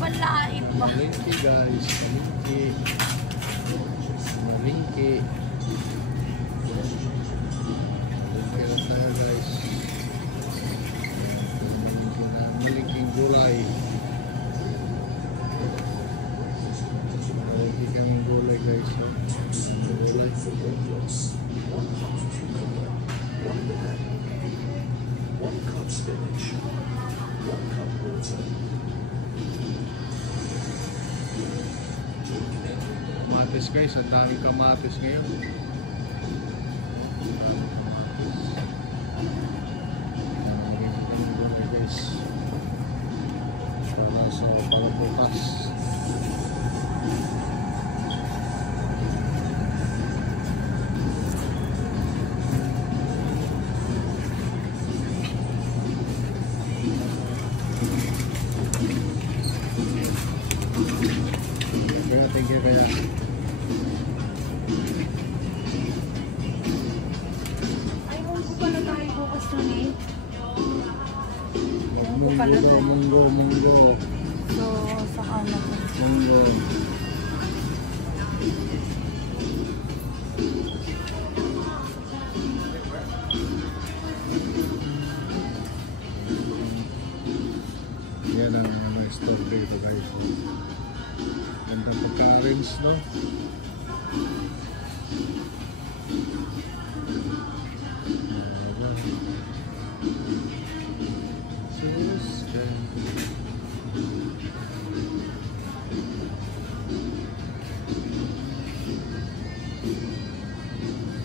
Malaip ba? Malingki guys, malingki. Malingki. Malingki na tayo guys. Malingking gulay. Malingki kang gulay guys. Gulay. One cup spinach. One cup water. Kamatis guys, ang daming kamatis ngayon. Guys, para sa palabukas. Thank you kaya. Munggo. So, saka na po. Munggo. Yan ang mga store dito guys. Ganda pagka-arrange, no?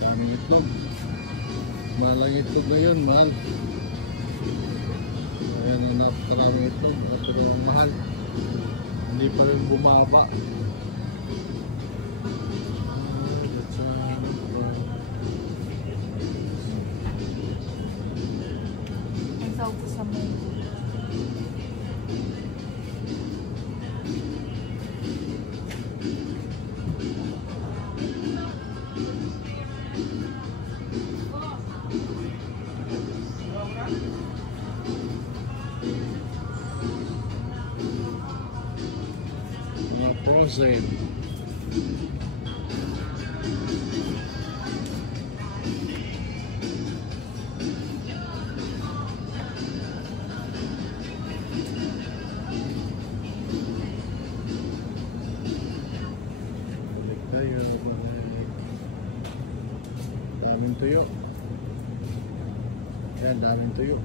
Daming itlog. Mahal ang itlog na yun, mahal. Ayan ang napakaraming itlog. Napakaraming mahal. Hindi pa rin bumaba. Ang tawag ko sa mga. Frozen. Balik tayo. Daming tuyo. Yan, daming tuyo.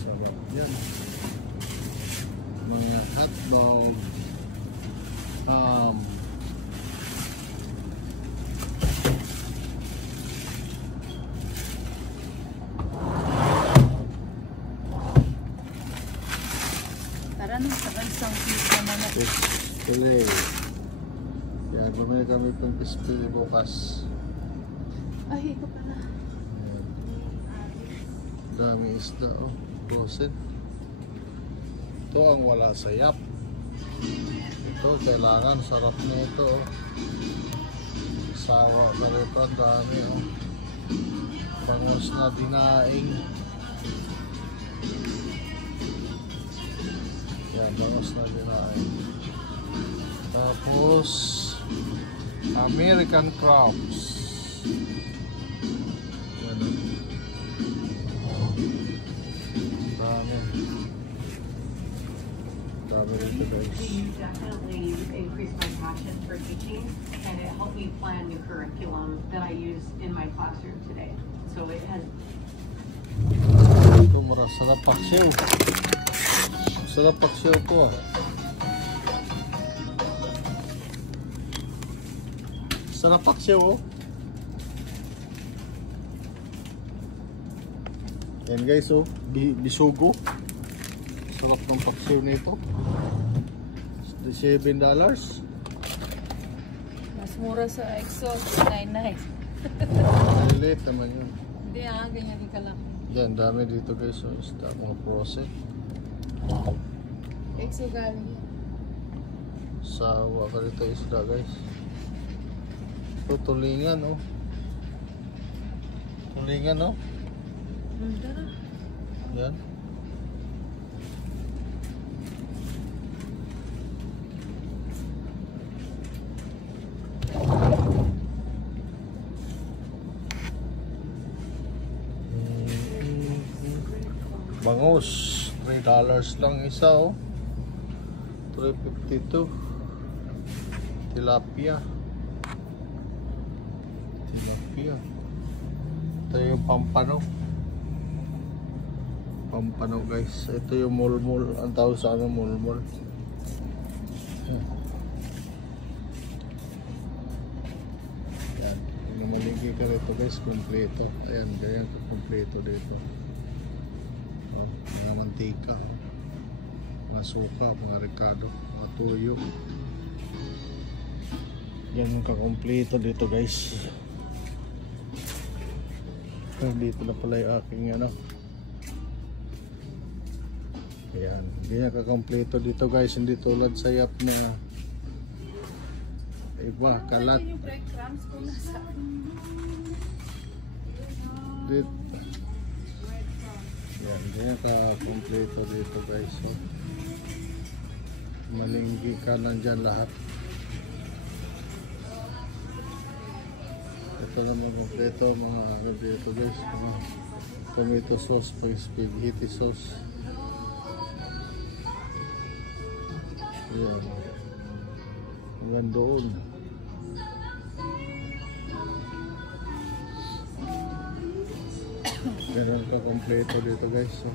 Sarap yan. Mga hotdog, Tara nang sabay isang pizza na na. filet. Kaya bumili kami pang filet bukas. Ay, ito pala. Ayan. Dami isda, oh, frozen. Ito ang wala sa yap. Ito kailangan, sarap na ito, oh. Sawa na rito, ang dami, oh. Bangos na dinaing. Yan, bangos na dinaing. Tapos American crabs. Yan, oh. Dami. You definitely increased my passion for teaching, and it helped me plan the curriculum that I use in my classroom today. So it has. Ito sarap paksiw. Sarap paksiw po, ah. Sarap paksiw, oh. Yan guys, oh, bisugo. Sarap ng paksiw nito. $7. Mas mura sa Exos, 99. Lilit naman yun. Hindi ganyan di ka lang. Yan, dami dito guys, oh. Isda, mga process. Exo galing yan. Sawa ka dito isda guys. Ito tulingan, oh. Tulingan, oh. Tara. Yan. bangus. $3 lang isa oh. $3.52. Tilapia. Ito yung pampano. Pampano guys. Ito yung mulmul. Ang tawag sa ano mulmul. Yan. Kung maligi ka rito guys, kompleto. Ayan, ganyan ka kompleto dito. Oh, mga mantika. Mga suka, mga ricado, mga tuyo. Yan ang kakompleto dito guys. Dito na pala yung aking ano. Ayan, hindi na kakompleto dito guys. Hindi tulad sa yap na iba, kalat. Yung breadcrumbs kung nasa Dito. Yan, hindi na kakompleto dito guys. So, malinggi ka nandyan lahat. Ito naman kompleto mga ano dito guys. Tomato sauce, pang spaghetti sauce. Ayan. Hanggang doon. Ganun ka kompleto dito guys. So,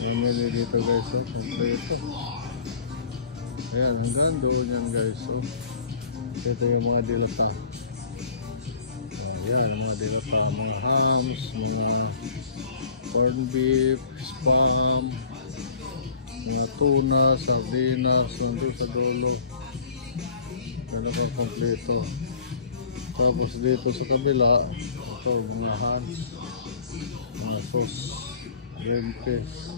yan dito guys, so kompleto. Ayan, hanggang doon yan guys. So, ito yung mga dilata. Ayan, mga dilata, mga hams, mga corned beef, spam, mga tuna, sardinas, nandun sa dulo. Ganun ka kompleto. Tapos dito sa kabila, ito mga hams, mga sauce, gentes.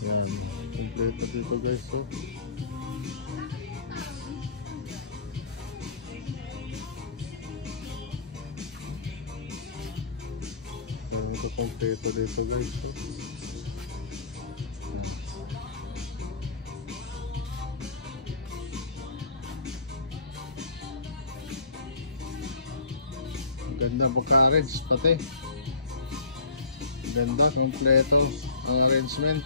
Yan, kompleto dito guys. So, ito kompleto dito guys. So, ganda pagka-arrange pati. Ganda, kompleto ang arrangement.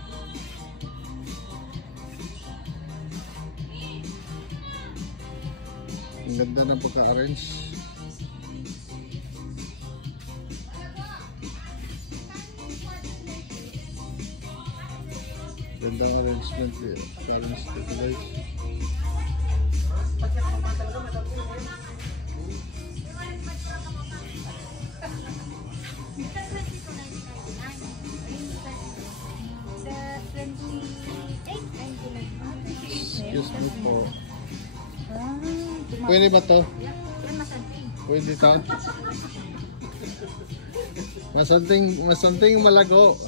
Ang ganda ng pagka-arrange. Ganda ang arrangement dito guys. Excuse me po. Pwede ba to? Pwede to? Masanting malago.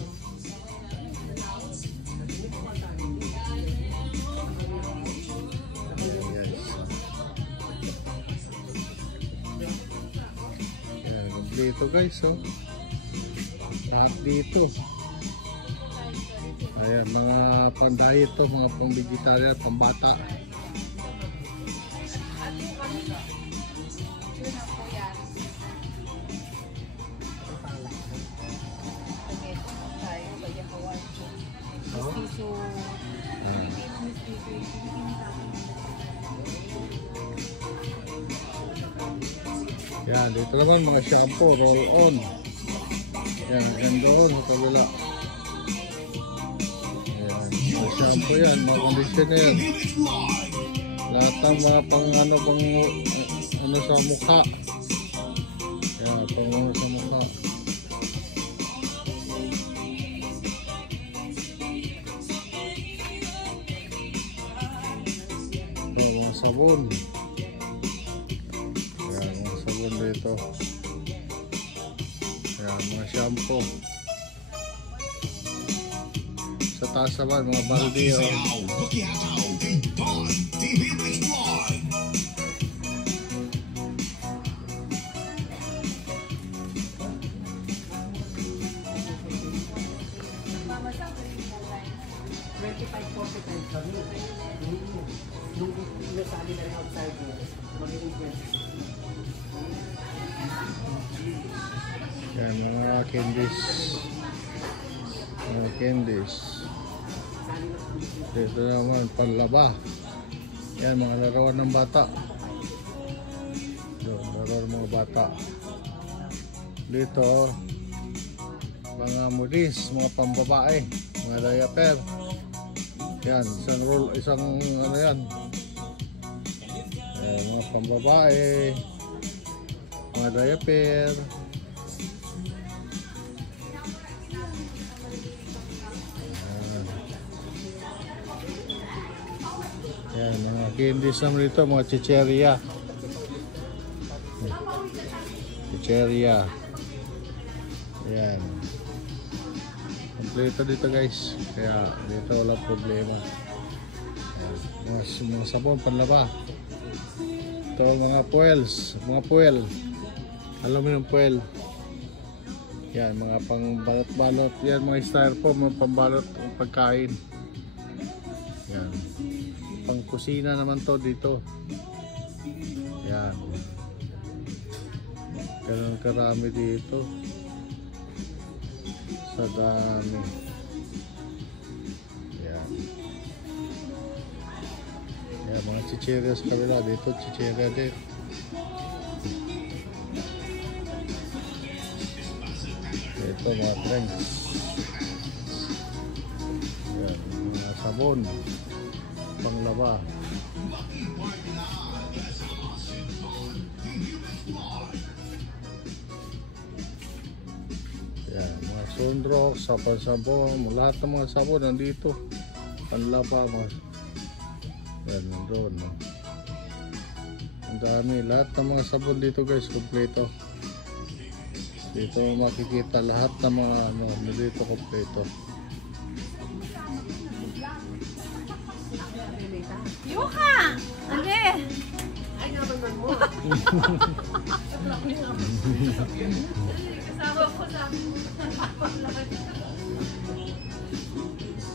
Yan, kompleto guys. So, lahat dito. Ayan, mga pang-diet to, mga pang-vegetarian, pang-bata. Yan, dito naman mga shampoo, roll on. Yan, and doon sa kabila. Yan, mga shampoo yan, mga condition na yan. Lahat ng mga pang ano sa mukha. Yan, pang ano sa mukha. Yan, mga sabon. Dito. Ayan, mga shampoo. Sa taas naman, mga balde. Nung nasabi na rin outside mo, magiging friends. Yan, mga candies. Mga candies. Dito naman, panlaba. Yan, mga laruan ng bata. Doon, laruan ng mga bata. Dito, mga modis, mga pambabae, mga diaper. Yan, isang ano yan. Yan, mga pambabae, mga diaper. Yan, mga candies naman dito, mga chicheria. Chicheria. Yan. Kompleto dito guys. Kaya dito wala problema. Yan. Mga sabon, panlaba. Ito mga puwels. Mga puwel. Alam mo yung puwel. Yan, mga pang-balot-balot. Yan, mga styrofoam, mga pambalot ng pagkain. Yan. Pang kusina naman to dito. Yan. Ganun karami dito. Sa dami. Yan. Yan, mga chicheria sa kabila. Dito, chicheria din. Ito, mga drinks. Yan, mga sabon. Panglaba. Yan, mga sunrock, sabon, lahat ng mga sabon nandito. Panlaba, mga yan, nandun. Ang dami, lahat ng mga sabon dito guys, kompleto. Dito makikita lahat ng mga ano, dito kompleto. Yuka! Ande! Ay, naman mo. Kasama ko sa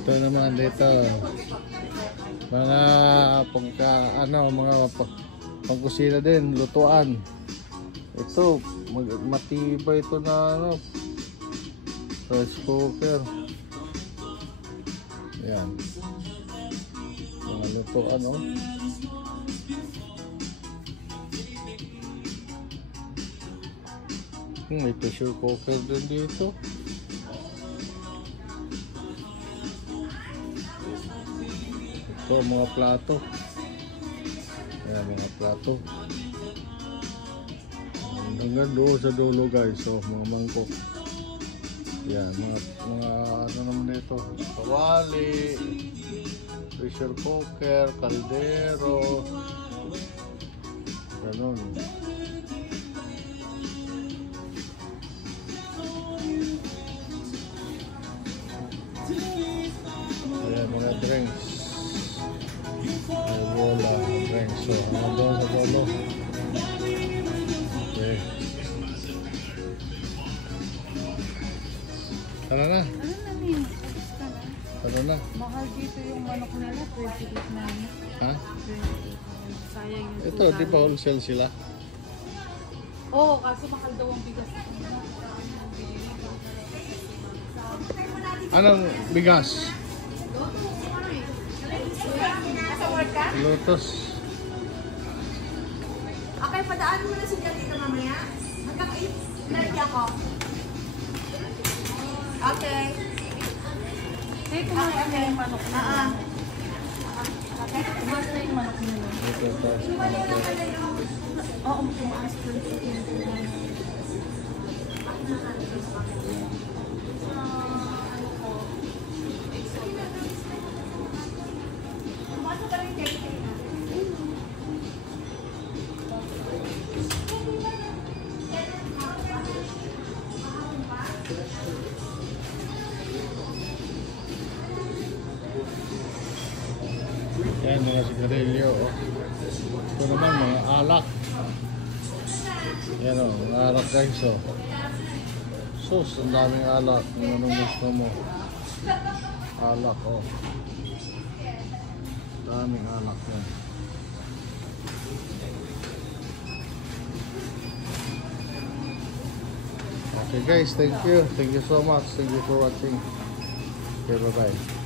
Ito naman dito. Mga pagka ano, mga pangkusina din, lutuan. Ito, matibay ito na ano, rice cooker. Yan. Mga lutuan, oh. May pressure cooker din dito. Ito, mga plato. Ayan, mga plato. Hanggang doon sa dulo guys. So, mga mangkok. Yan, mga ano naman dito. Kawali. Pressure cooker, kaldero. Ganon. Ayan, mga drinks. May bola, drinks. So, hanggang doon sa dulo. Okay. Tara na. Ano na niya? Basta na. Tara na. Mahal dito yung manok nila, 28 na yun. Ha? 28. Sayang yung Ito, di ba wholesale sila? Oo, kaso mahal daw ang bigas. Anong bigas? Lotus. Okay, padaanin mo na si dito mamaya. Hanggang 8, ready ako. Okay. Eh, kumain na yung manok nila. Kumain na yung manok nila. Ito, tapos Oo, tumaas ko yung chicken. yan, mga sigarilyo. Oh. Ito naman, mga alak. Yan o, mga alak guys. Oh. Sus, ang daming alak. Kung anong gusto mo. Alak, oh. Daming anak yan. Okay guys, thank you. Thank you so much. Thank you for watching. Okay, bye-bye.